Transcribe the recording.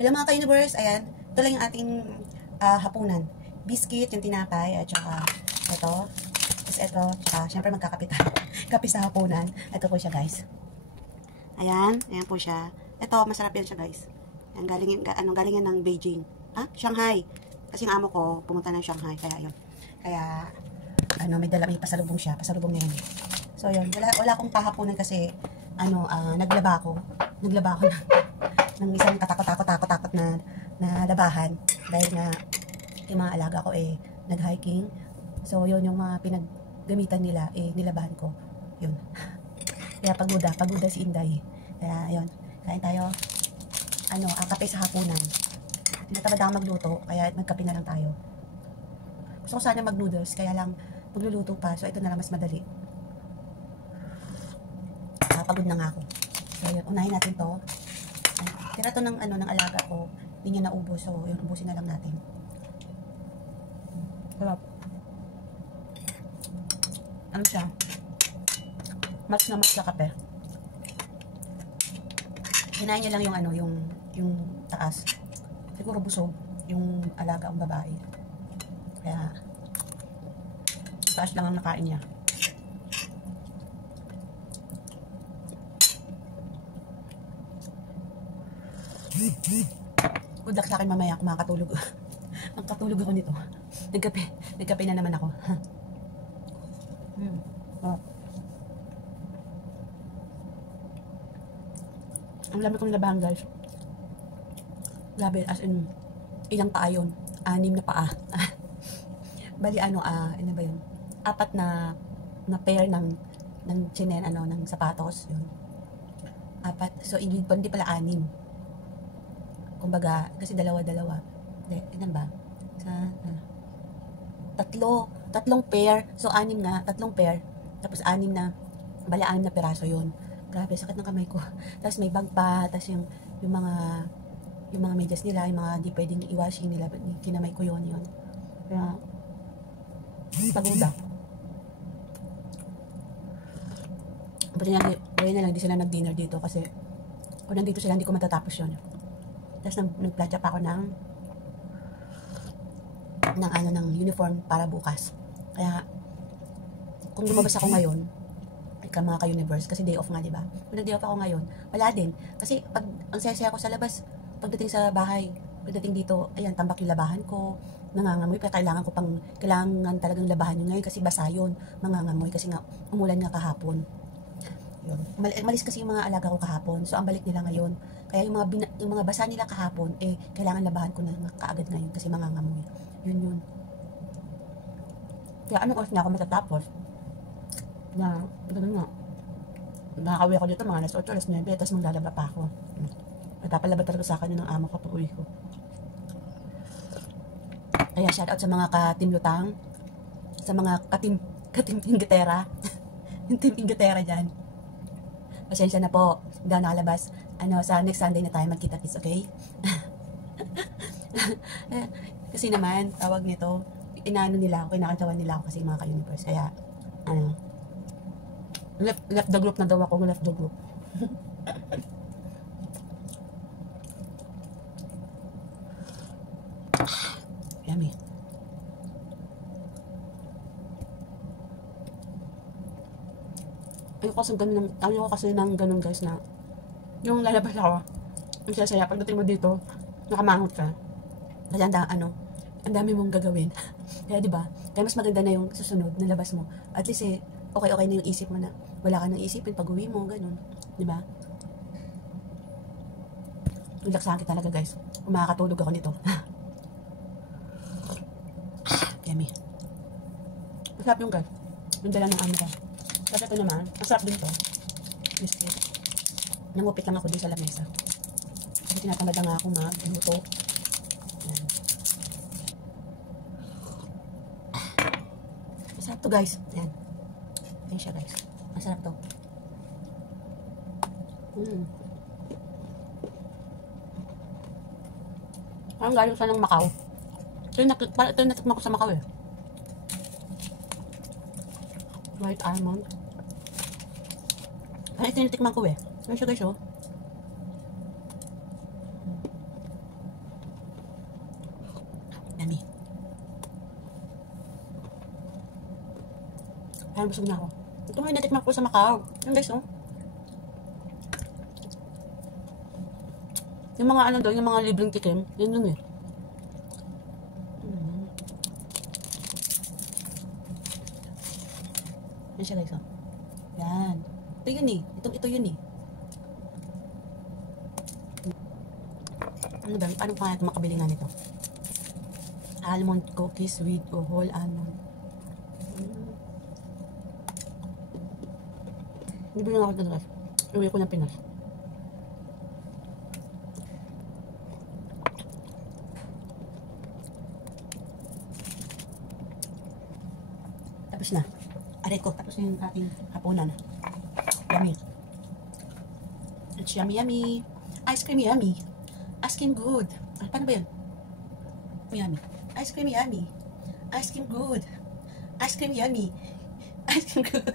Hello mga ka-universe, ayan, ito lang yung ating hapunan. Biscuit, yung tinapay, at saka ito, tapos ito, tsaka syempre magkakapit kape sa hapunan. Ito po siya guys. Ayan, ayan po siya. Ito, masarap yan siya guys. Ayan, galing yan ng Beijing. Shanghai. Kasi yung amo ko, pumunta ng Shanghai, kaya yun. Kaya, may pasalubong siya, pasalubong na yun. So yun, wala akong pahapunan kasi, naglaba ako ng isang katakot na labahan dahil nga yung mga alaga ko nag-hiking. So yun yung mga pinaggamitan nila nilabahan ko. Yun. Kaya paguda si Inday. Kaya yun, kain tayo kape sa hapunan. Tinatamad ako magluto, kaya magkape na lang tayo. Gusto ko sana mag-noodles, kaya lang magluluto pa. So ito na lang mas madali. Pagod na nga ako. So yun, unahin natin to. Tira to ng alaga ko, hindi niya naubos, so yun, ubusin na lang natin. Sarap. Ano siya? Match na match sa kape. Hinahin niya lang yung taas. Siguro busog yung alaga ang babae. Kaya taas lang ang nakain niya. Good luck sa akin mamaya kung makakatulog. Makakatulog ako nito. Nagkape na naman ako. Ang lamig kong labahan guys. Grabe, as in, ilang paa yun? 6 na paa. Bali ano ba yun? 4 na pair ng chinen, ng sapatos. Yun. 4. So, hindi pala 6. Kumbaga, kasi dalawa-dalawa. Ilan ba? Tatlong pair. So, 6 nga, 3 pair. Tapos 6 na, bali 6 na peraso yun. Grabe, sakit ng kamay ko. Tapos may bag pa, tapos yung mga medyas nila, yung mga di pwedeng i-washing nila, kinamay ko yun. Kaya, paguda. Buti na lang, di sila nag-dinner dito kasi kung nandito sila, hindi ko matatapos yun. Tapos nagplatya pa ako ng uniform para bukas. Kaya, kung lumabas ako ngayon, mga ka-universe, kasi day off nga, diba? Kung nag-day off ako ngayon, wala din. Kasi, pag ang saya-saya ko sa labas, pagdating sa bahay, pagdating dito, ayan, tambak yung labahan ko, nangangamoy, kaya kailangan talagang labahan yun ngayon, kasi basa yun, mangangamoy, kasi nga, umulan nga kahapon. Yun. Malis kasi yung mga alaga ko kahapon, so ang balik nila ngayon, kaya yung mga basa nila kahapon, kailangan labahan ko na kaagad ngayon, kasi mangangamoy. Yun. Kaya anong oras na ako matatapos? Na, ganun nga. Nakakauwi ako dito, mga alas 8, alas 9, tapos maglalaba pa ako. Nagpapalaba talaga sa akin ng amo ko pag uwi ko. Kaya shoutout sa mga ka-team Lutang, sa mga ka-team Inglaterra, yung team Inglaterra dyan. Pasensya na po, hindi ako nakalabas. Sa next Sunday na tayo magkita-kits, okay? Kasi naman, tawag nito, kinakantawan nila ako kasi mga ka-universe. Kaya, left the group na daw ako, left the group. Yummy. Ayoko kasi ng ganun guys na yung lalabas ako, ang saya-saya pagdating mo dito, nakamangot ka. Kasi ang dami mong gagawin. Kaya diba, kaya mas maganda na yung susunod na labas mo. At least okay na yung isip mo na wala ka nang isipin pag uwi mo, ganun. Diba? Tulaksahan kita talaga guys. Kung makakatulog ako nito. Yummy. Masarap yung guys. Yung dala ng amo ko. Kasi ito naman, masarap din to. Biscuit. Nangupit lang ako din sa lamesa. Kasi tinatamad lang ako magluto. Yan. Masarap to guys. Yan. Yan siya guys. Masarap to. Parang galing sa ng Macau. Ito yung natikman ko sa Macau eh. White almond. Ay, ito yung natikman ko eh. Ano siya guys oh. Parang busog na ako. Ito nga yung natikman ko sa Macau. Yung guys, oh. Yung mga ano doon, yung mga libreng tikim, yun dun eh. Yan siya guys, oh. Yan. Ito yun eh. Ito yun eh. Ano ba? Paano pa ito makabili nga nito? Almond cookies with whole almond. Bibili nga ako ito guys. Uwi ko ng Pinas. Tapos na. Aray ko. Tapos na yung ating hapunan. Yummy. It's yummy yummy. Ice cream yummy. Ice cream good. Paano ba yun? Yummy. Ice cream yummy. Ice cream good. Ice cream yummy. Ice cream good.